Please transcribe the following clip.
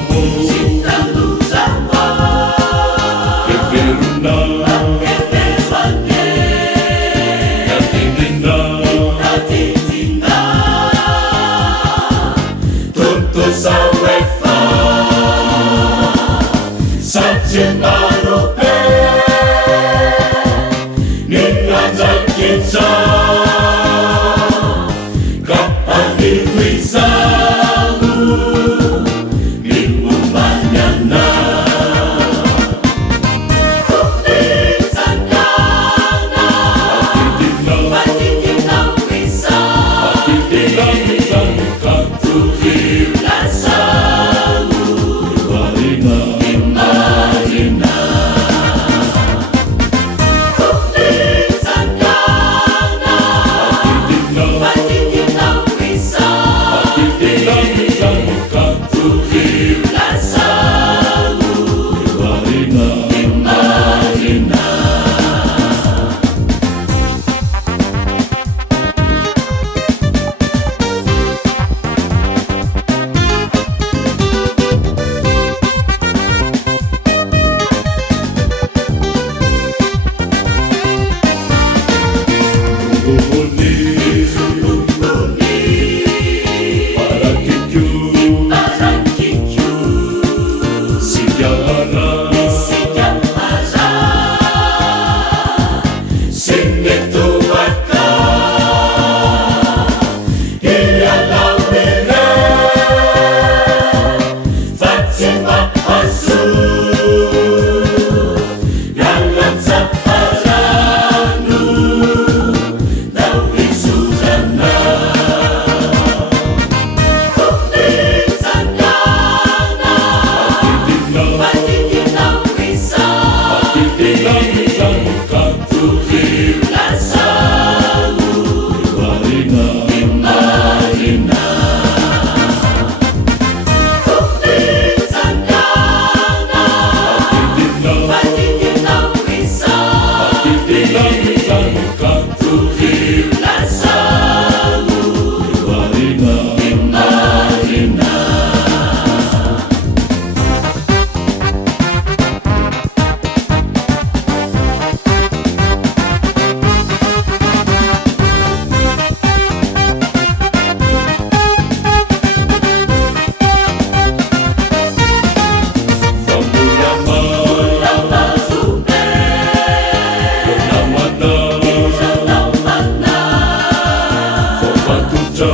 amor Cinta luz amor que quero na que bebange Natinina Natitina Tutto sa wefa Sajenaro Ninganjan kita Kapani wisalu Minggu manyana Kulit sangkana Dina Patitina wisa Dina Misanuka Tuhir lasalu Warina Imagina Kulit sangkana Dina Patitina wisa Dina Misanuka Tuhir lasalu Warina Imagina Bumuni Para kikyu Barang kikyu Siyara Sidang aja Sinito waka Iyalau mire Fatima asu Yalan saparanu Dawi sujana Kulit sangkana Dina Patitina wisa Dina Misanuka Tuhir lasalu Warina Imagina Kulit sangkana Dina Patitina wisa Dina Misanuka Tuhir lasalu Warina Imagina Famulama Lama zube Namana Jalan mana Fopatuja